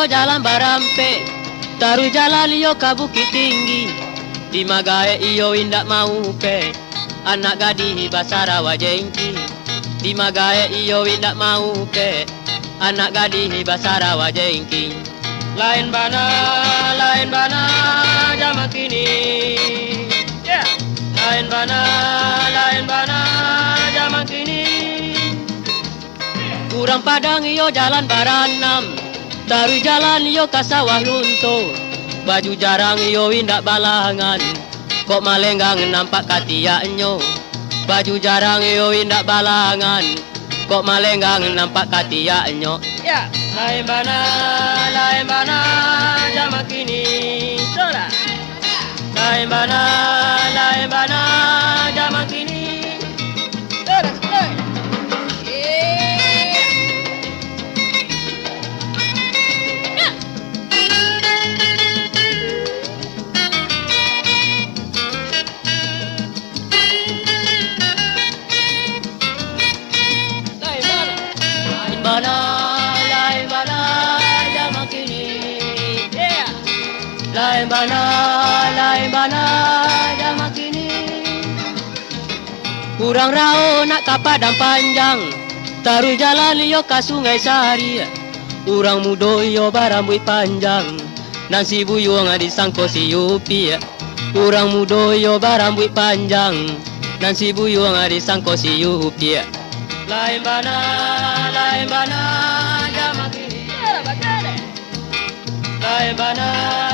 iyo jalan barampe, taruh jalan iyo ke Bukit Tinggi. Di Magae iyo indak mau ke, anak gadis basara wajengki. Di Magae iyo indak mau ke, anak gadis basara wajengki. Lain bana zaman kini. Yeah. Lain bana zaman kini. Kurang Padang iyo jalan Baranam, taruh jalan iyo ke sawah lunto. Baju jarang iyo indak balangan, kok malenggang nampak katiaknyo. Baju jarang iyo indak balangan, kok malenggang nampak katiaknyo. Ya, lain bana zaman kini. Soda. Lain bana zaman kini. Soda, soda. Lain bana zaman kini. Yeah. Lain bana zaman kini. Kurang rao nak ke Padang Panjang, taruh jalan iyo ke Sungai Sari. Urang mudo iyo barambut panjang, nan si buyung disangko si Yupi. Urang mudo iyo barambut panjang, nan si buyung disangko si Yupi. Lain bana zaman kini. Lain bana